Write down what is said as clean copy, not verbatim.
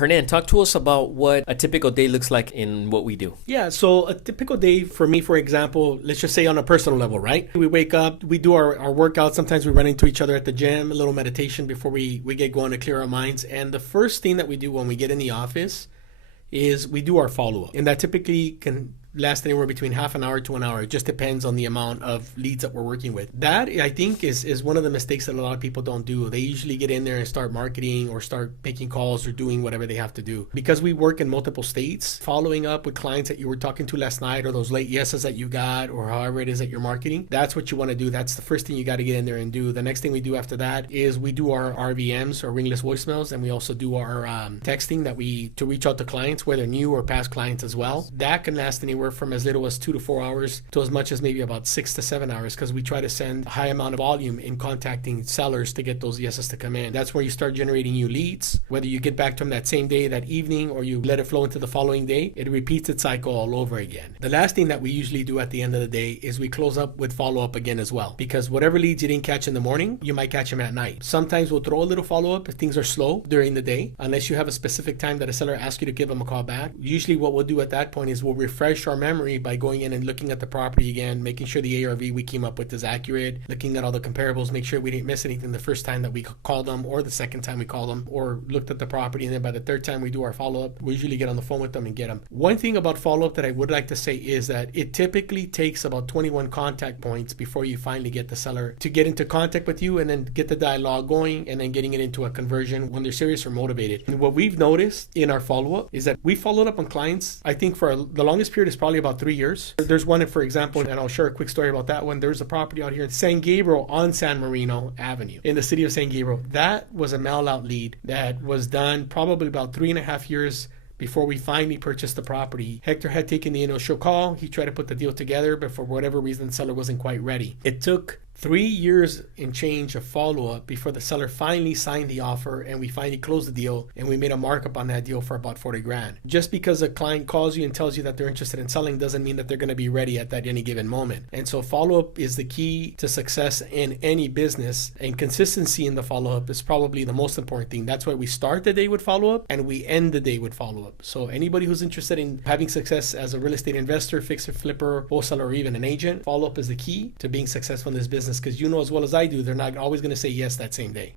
Hernan, talk to us about what a typical day looks like in what we do. Yeah, so a typical day for me, for example, let's just say on a personal level, right? We wake up, we do our workout. Sometimes we run into each other at the gym, a little meditation before we get going to clear our minds. And the first thing that we do when we get in the office is we do our follow-up. And that typically can last anywhere between half an hour to an hour. It just depends on the amount of leads that we're working with. That, I think, is one of the mistakes that a lot of people don't do. They usually get in there and start marketing or start making calls or doing whatever they have to do. Because we work in multiple states, following up with clients that you were talking to last night or those late yeses that you got or however it is that you're marketing, that's what you want to do. That's the first thing you got to get in there and do. The next thing we do after that is we do our RVMs or ringless voicemails, and we also do our texting to reach out to clients, whether new or past clients as well. That can last anywhere from as little as 2 to 4 hours to as much as maybe about 6 to 7 hours, because we try to send a high amount of volume in contacting sellers to get those yeses to come in. That's where you start generating new leads. Whether you get back to them that same day, that evening, or you let it flow into the following day, it repeats its cycle all over again. The last thing that we usually do at the end of the day is we close up with follow-up again as well, because whatever leads you didn't catch in the morning, you might catch them at night. Sometimes we'll throw a little follow-up if things are slow during the day, unless you have a specific time that a seller asks you to give them a call back. Usually what we'll do at that point is we'll refresh our memory by going in and looking at the property again, making sure the ARV we came up with is accurate, looking at all the comparables, make sure we didn't miss anything the first time that we called them or the second time we called them or looked at the property. And then by the third time we do our follow-up, we usually get on the phone with them and get them. One thing about follow-up that I would like to say is that it typically takes about 21 contact points before you finally get the seller to get into contact with you and then get the dialogue going and then getting it into a conversion when they're serious or motivated. And what we've noticed in our follow-up is that we followed up on clients, I think for the longest period is probably about 3 years. There's one, for example, and I'll share a quick story about that one. There's a property out here in San Gabriel on San Marino Avenue in the city of San Gabriel. That was a mail-out lead that was done probably about 3.5 years before we finally purchased the property. Hector had taken the initial call. He tried to put the deal together, but for whatever reason, the seller wasn't quite ready. It took 3 years and change of follow-up before the seller finally signed the offer and we finally closed the deal, and we made a markup on that deal for about 40 grand. Just because a client calls you and tells you that they're interested in selling doesn't mean that they're going to be ready at that any given moment. And so follow-up is the key to success in any business, and consistency in the follow-up is probably the most important thing. That's why we start the day with follow-up and we end the day with follow-up. So anybody who's interested in having success as a real estate investor, fixer, flipper, wholesaler, or even an agent, follow-up is the key to being successful in this business, because you know as well as I do, they're not always going to say yes that same day.